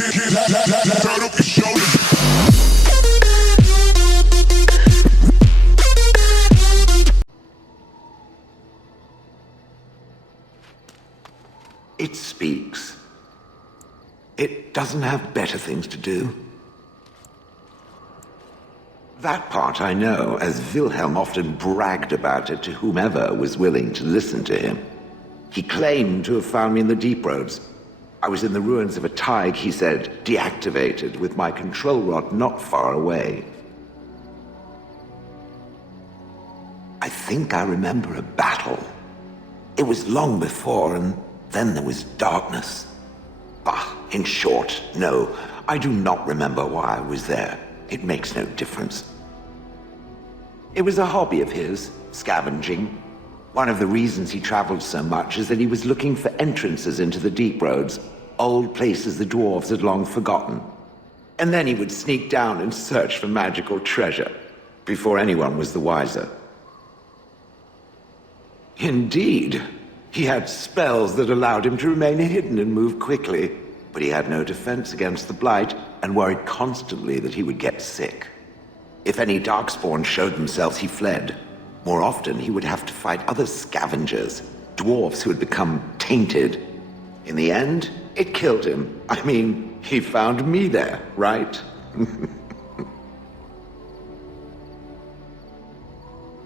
Turn up your shoulders. It speaks. It doesn't have better things to do. That part I know, as Wilhelm often bragged about it to whomever was willing to listen to him. He claimed to have found me in the deep roads. I was in the ruins of a Tig, he said, deactivated, with my control rod not far away. I think I remember a battle. It was long before, and then there was darkness. Bah, in short, no, I do not remember why I was there. It makes no difference. It was a hobby of his, scavenging. One of the reasons he traveled so much is that he was looking for entrances into the deep roads, old places the dwarves had long forgotten. And then he would sneak down and search for magical treasure, before anyone was the wiser. Indeed, he had spells that allowed him to remain hidden and move quickly, but he had no defense against the blight and worried constantly that he would get sick. If any darkspawn showed themselves, he fled. More often, he would have to fight other scavengers, dwarves who had become tainted. In the end, it killed him. I mean, he found me there, right?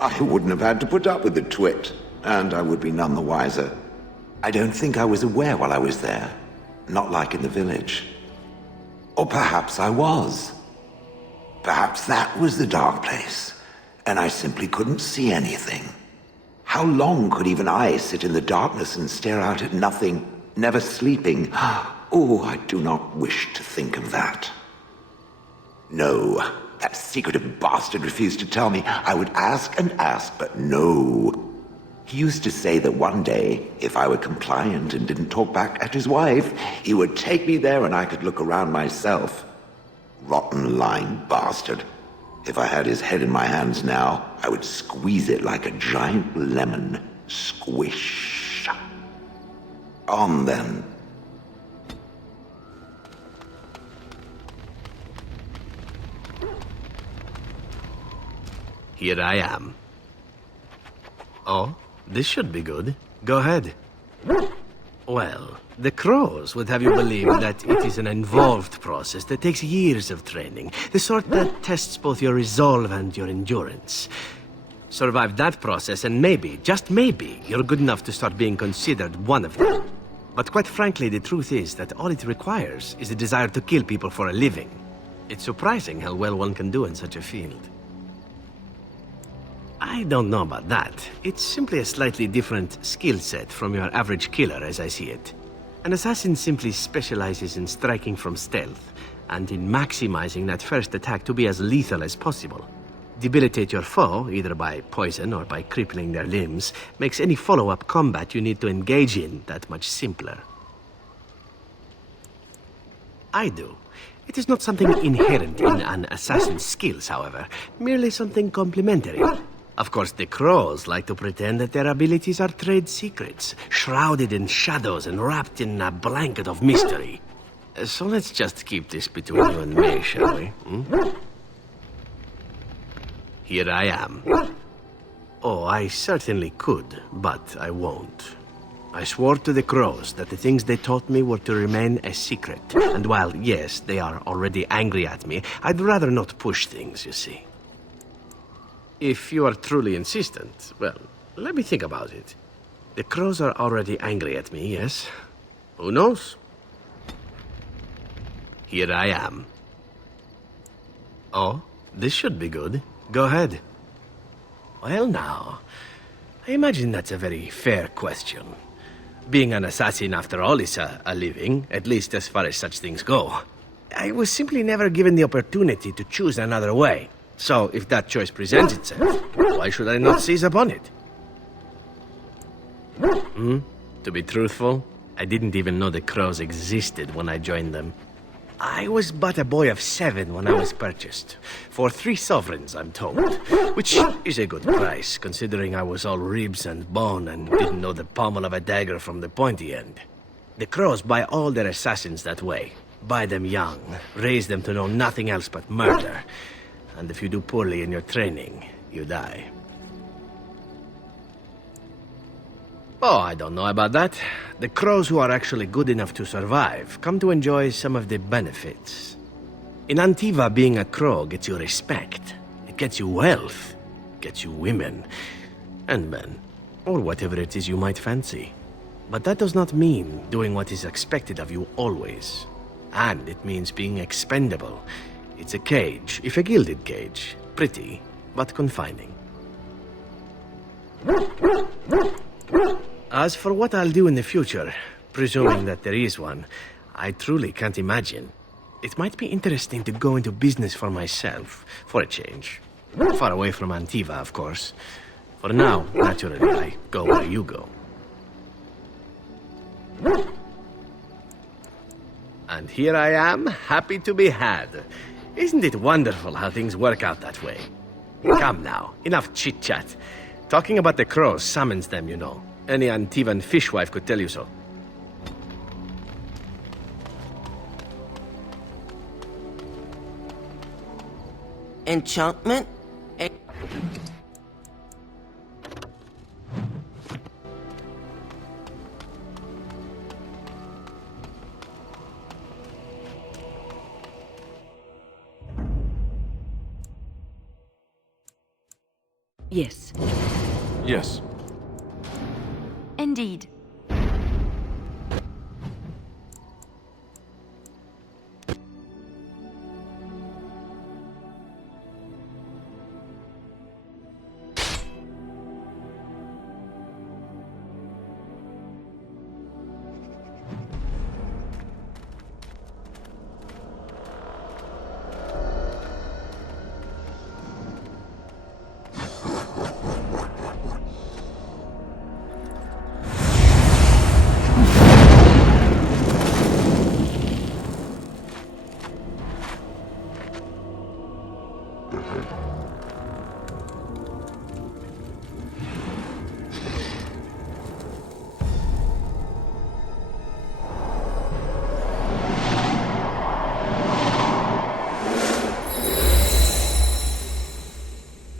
I wouldn't have had to put up with the twit, and I would be none the wiser. I don't think I was aware while I was there, not like in the village. Or perhaps I was. Perhaps that was the dark place, and I simply couldn't see anything. How long could even I sit in the darkness and stare out at nothing, never sleeping? Oh, I do not wish to think of that. No, that secretive bastard refused to tell me. I would ask and ask, but no. He used to say that one day, if I were compliant and didn't talk back at his wife, he would take me there and I could look around myself. Rotten lying bastard. If I had his head in my hands now, I would squeeze it like a giant lemon. Squish. On then. Here I am. Oh, this should be good. Go ahead. Well, the crows would have you believe that it is an involved process that takes years of training. The sort that tests both your resolve and your endurance. Survive that process and maybe, just maybe, you're good enough to start being considered one of them. But quite frankly, the truth is that all it requires is a desire to kill people for a living. It's surprising how well one can do in such a field. I don't know about that. It's simply a slightly different skill set from your average killer as I see it. An assassin simply specializes in striking from stealth, and in maximizing that first attack to be as lethal as possible. Debilitate your foe, either by poison or by crippling their limbs, makes any follow-up combat you need to engage in that much simpler. I do. It is not something inherent in an assassin's skills, however, merely something complementary. Of course, the crows like to pretend that their abilities are trade secrets, shrouded in shadows and wrapped in a blanket of mystery. So let's just keep this between you and me, shall we? Here I am. Oh, I certainly could, but I won't. I swore to the crows that the things they taught me were to remain a secret. And while, yes, they are already angry at me, I'd rather not push things, you see. If you are truly insistent, well, let me think about it. The crows are already angry at me, yes? Who knows? Here I am. Oh, this should be good. Go ahead. Well now, I imagine that's a very fair question. Being an assassin, after all, is a living, at least as far as such things go. I was simply never given the opportunity to choose another way. So, if that choice presents itself, why should I not seize upon it? To be truthful, I didn't even know the crows existed when I joined them. I was but a boy of 7 when I was purchased. For 3 sovereigns, I'm told. Which is a good price, considering I was all ribs and bone and didn't know the pommel of a dagger from the pointy end. The crows buy all their assassins that way. Buy them young, raise them to know nothing else but murder. And if you do poorly in your training, you die. Oh, I don't know about that. The crows who are actually good enough to survive come to enjoy some of the benefits. In Antiva, being a crow gets you respect. It gets you wealth. Gets you women. And men. Or whatever it is you might fancy. But that does not mean doing what is expected of you always. And it means being expendable. It's a cage, if a gilded cage. Pretty, but confining. As for what I'll do in the future, presuming that there is one, I truly can't imagine. It might be interesting to go into business for myself, for a change. Far away from Antiva, of course. For now, naturally, I go where you go. And here I am, happy to be had. Isn't it wonderful how things work out that way? Come now, enough chit-chat. Talking about the crows summons them, you know. Any Antivan fishwife could tell you so. Enchantment? Yes. Yes. Indeed.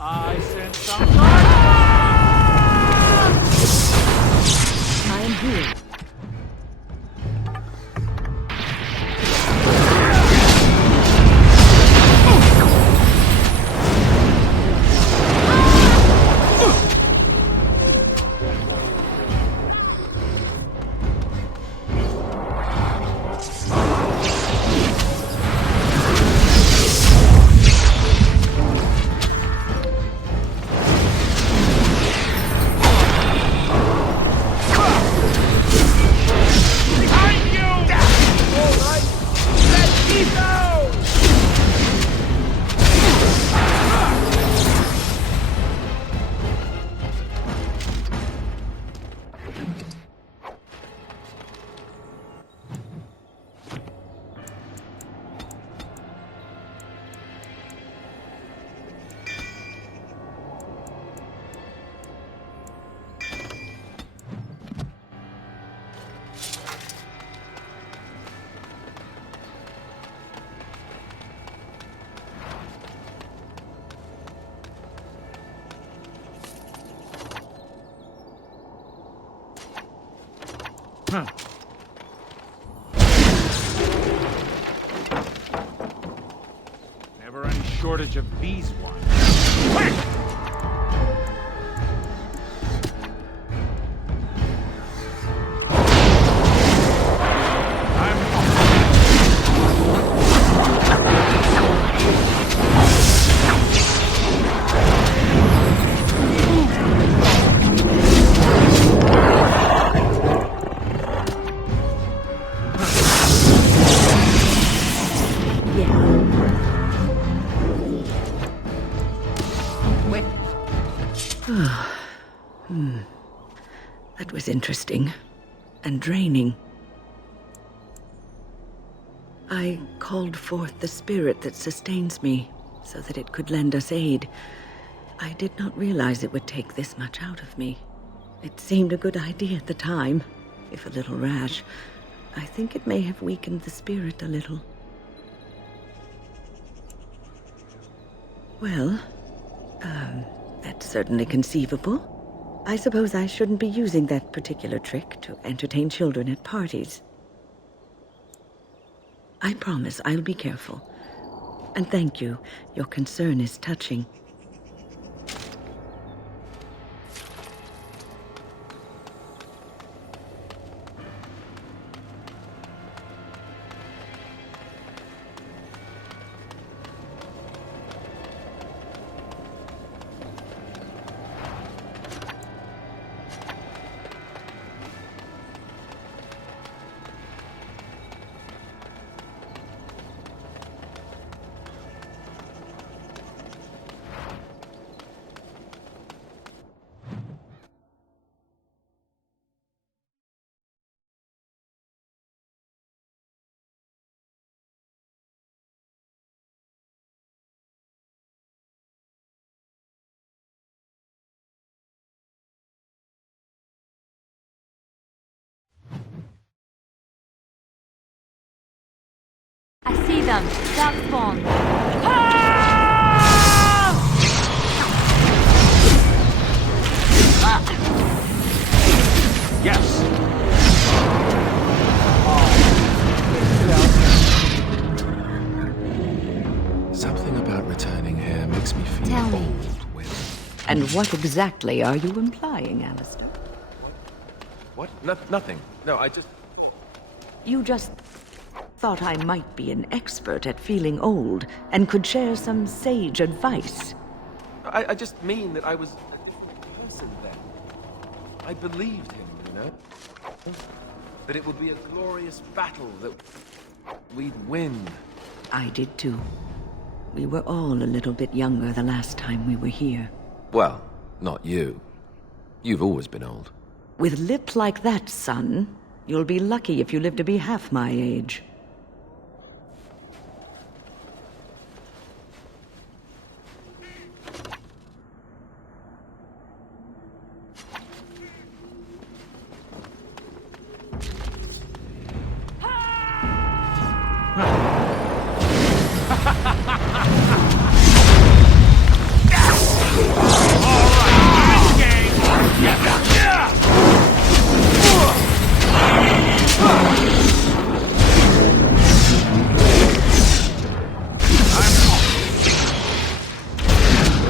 I sense some darkness! I am here. Never any shortage of these ones. That was interesting. And draining. I called forth the spirit that sustains me, so that it could lend us aid. I did not realize it would take this much out of me. It seemed a good idea at the time, if a little rash. I think it may have weakened the spirit a little. Well, that's certainly conceivable. I suppose I shouldn't be using that particular trick to entertain children at parties. I promise I'll be careful. And thank you. Your concern is touching. I see them. Dark spawn. Yes. Something about returning here makes me feel Tell me. old, Will. And what exactly are you implying, Alistair? What? Nothing. No, I just... You just thought I might be an expert at feeling old and could share some sage advice. I just mean that I was a different person then. I believed him, you know? That it would be a glorious battle, that we'd win. I did too. We were all a little bit younger the last time we were here. Well, not you. You've always been old. With lips like that, son, you'll be lucky if you live to be half my age.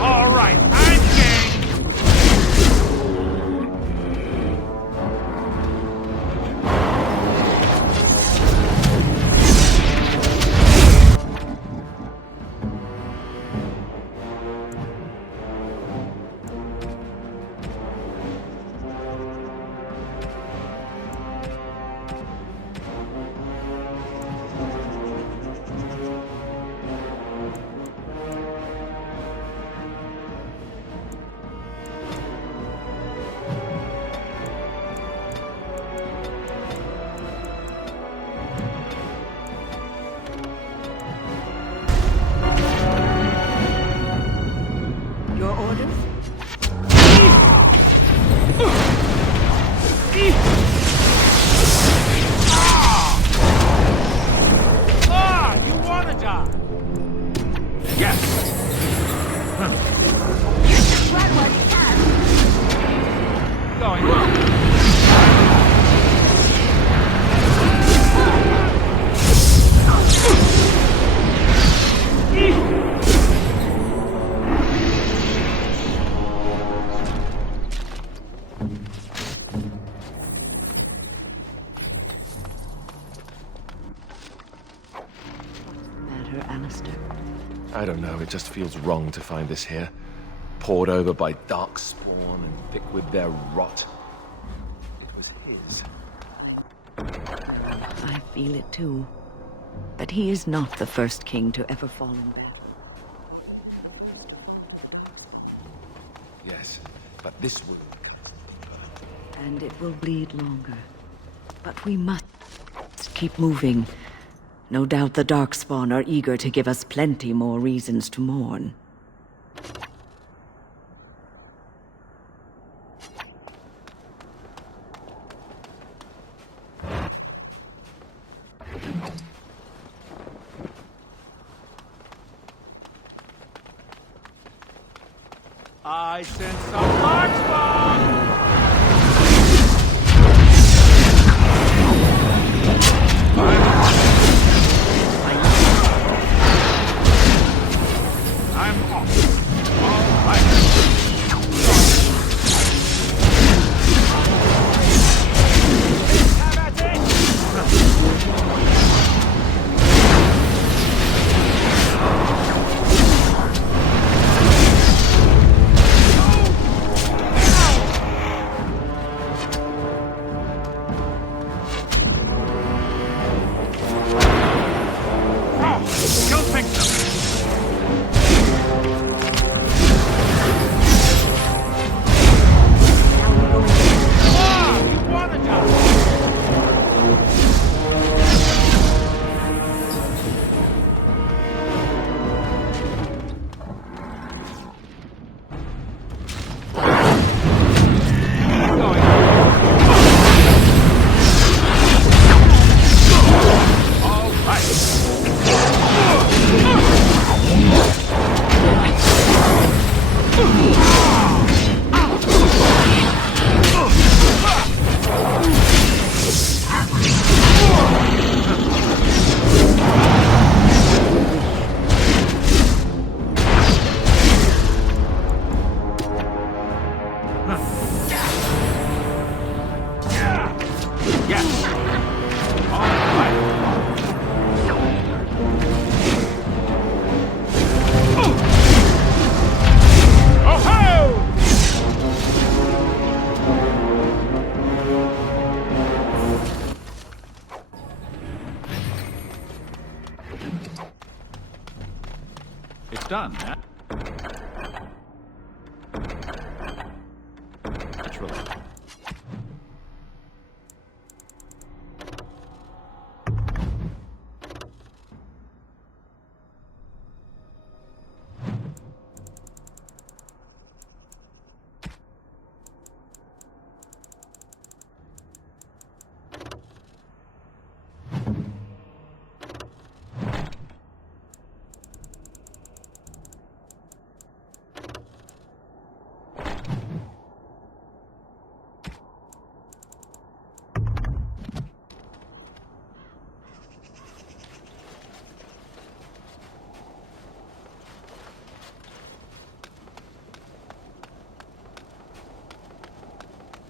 All right, I'm game. Your orders? Ah, you wanna die? Yes. Run while you can. Going on. Matter, Alistair? I don't know, it just feels wrong to find this here. Poured over by dark spawn and thick with their rot. It was his. I feel it too. But he is not the first king to ever fall in battle. Yes, but this would... And it will bleed longer. But we must keep moving. No doubt the Darkspawn are eager to give us plenty more reasons to mourn. I sense some darkspawn! I'm off. All right. Have at Go fix them! You wanna die? Going. All right. Yes. All right. Oh ho! It's done, huh? Naturally.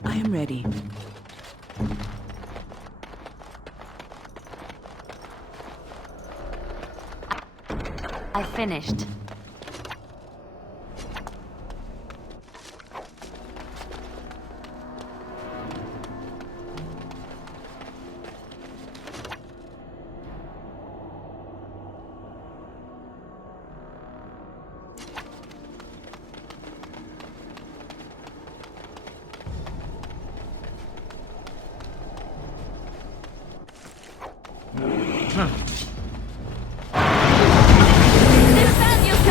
I am ready. I finished. Defend yourself!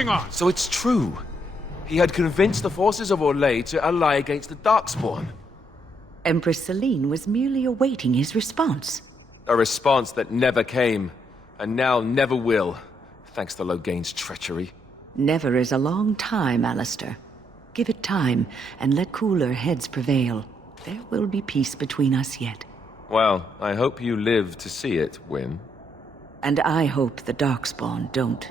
moving on! So it's true. He had convinced the forces of Orlais to ally against the Darkspawn. Empress Celine was merely awaiting his response. A response that never came, and now never will, thanks to Loghain's treachery. Never is a long time, Alistair. Give it time, and let cooler heads prevail. There will be peace between us yet. Well, I hope you live to see it, Wynne. And I hope the Darkspawn don't.